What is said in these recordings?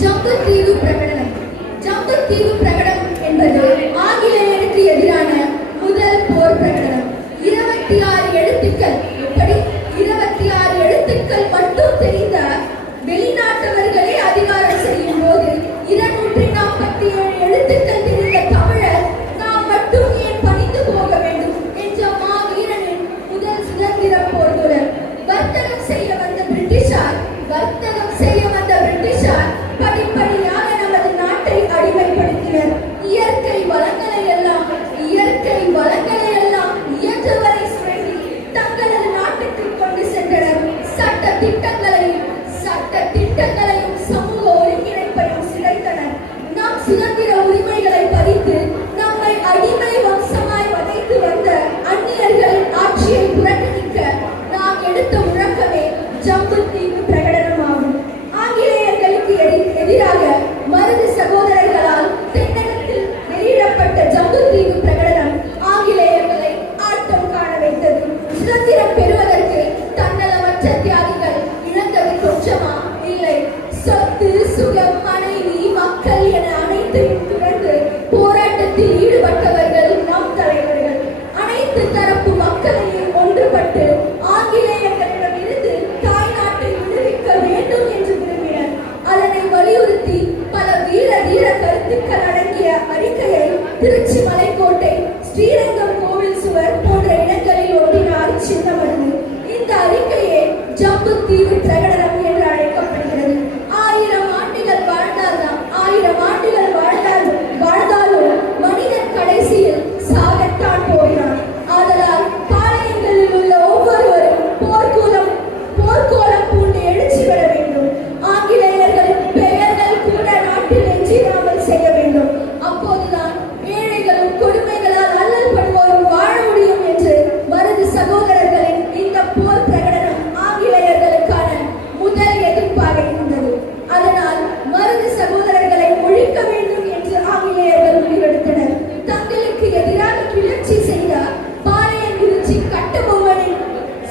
ஜம்புத்தீவு பிரகடனம். ஜம்புத்தீவு பிரகடனம் என்பது ஆங்கிலேயருக்கு எதிரான முதல் போர் பிரகடனம். 26 எழுத்துக்கள். எப்படி? 26 எழுத்துக்கள் மட்டும் தெரிந்த வெளிநாட்டவர்களே அதிகாரம் செய்யும் போது 247 எழுத்துக்கள் தெரிந்த தமிழர் நாம் மட்டும் ஏன் பணிந்து போக வேண்டும் என்ற மாவீரனின் முதல் சுதந்திர போர் தொடர். வர்த்தகம் செய்ய வந்த பிரிட்டிஷார் படிப்படியாக நமது நாட்டை அடிமைப்படுத்தினர். இயற்கை வளங்களை எல்லாம் இயற்றவரை சுரண்டி தங்களது நாட்டுக்கு கொண்டு சென்றனர். சட்ட திட்டங்களையும் சமூக ஒருங்கிணைப்பையும் சிதைத்தனர். நாம் சுதந்திர உரிமைகளை பறித்து நம்மை அடிமை வம்சமாய் வதைத்து வந்த அந்நியர்களின் ஆட்சியை புறக்கணிக்க நாம் எடுத்த முழக்கமே ஜம்புத்தீவு பிரகடனமாகும். ஆங்கிலேயர்களுக்கு எதிராக மருது சகோதரர்களால் தென்னகத்தில் வெளியிடப்பட்ட ஜம்புத்தீவு பிரகடனம் ஆங்கிலேயர்களை ஆட்டம் காண வைத்தது. சுதந்திரம் பெறுவதற்கு தன்னலமற்ற தியாகிகள் இழந்தது கொஞ்சமா? இல்லை. சொத்து, சுகம், மனைவி, மக்கள் என அனைத்தையும் துறந்து போராட்டத்தில் ஈடுபட்டவர்கள் நம் தலைவர்கள். அனைத்து தரப்பு மக்களையும் ஒன்றுபட்டு ஆங்கிலேயர்களிடம் இருந்து தாய்நாட்டை விடுவிக்க வேண்டும் என்று விரும்பினர். அதனை வலியுறுத்தி பல வீர கருத்துக்கள் அடங்கிய அறிக்கையை திருச்சி மலைக்கோட்டை, ஸ்ரீரங்கம் கோவில் சுவர் போன்ற இடங்களில் ஒட்டினார் சின்னமருது. இந்த அறிக்கையே ஜம்புத்தீவு பிரகடனம் என்று அழைக்கப்படுகிறது. 1000 ஆண்டுகள் வாழ்ந்தாலும் மனிதன் கடைசியில் சாகத்தான் போகிறான். ஆதலால் பாளையங்களில் உள்ள ஒவ்வொருவரும் போர்க்கோலம் பூண்டு எழுச்சி பெற வேண்டும். ஆங்கிலேயர்களின் பெயர்கள் கூட நாட்டில் எஞ்சிராமல் செய்ய வேண்டும். அப்போதுதான் ஏழைகளும் கொடுமைகளால் அல்லல் படுவோரும் வாழ முடியும் என்று மருது சகோதரர்களின் இந்த போர் பிரகடனம் ஆங்கிலேயர்களுக்கான முதல் எதிர்ப்பாக இருந்தது. அதனால் மருது சகோதரர்களை ஒழிக்க வேண்டும் என்று ஆங்கிலேயர்கள் முடிவெடுத்தனர். தங்களுக்கு எதிராக கிளர்ச்சி செய்த பாளையங்குறிச்சி கட்டபொம்மனின்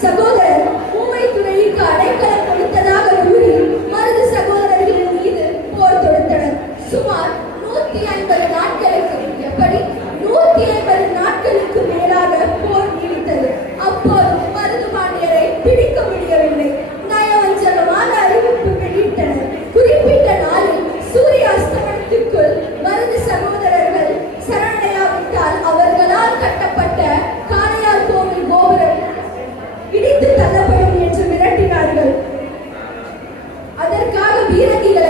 சகோதரர் ஊமைத்துறைக்கு அடைக்கலம் கொடுத்ததாக கூறி மருது சகோதரர்களின் மீது போர் தொடுத்தனர். சுமார் 150 நாட்களுக்கு எப்படி 150 நாட்களுக்கு மேலாக போர் நீடித்தது. அப்போதும் மருது பாண்டியரை பிடிக்க முடியவில்லை. நயவஞ்சகமான அறிவிப்பு வெளியிட்டனர். குறிப்பிட்ட நாளில் சூரிய அஸ்தமனத்திற்குள் மருது சகோதரர்கள் சரணடையாவிட்டால் அவர்களால் கட்டப்பட்ட காளையார் கோவில் கோபுரம் இடித்து தள்ளப்படும் என்று மிரட்டினார்கள். அதற்காக வீரங்கிகளை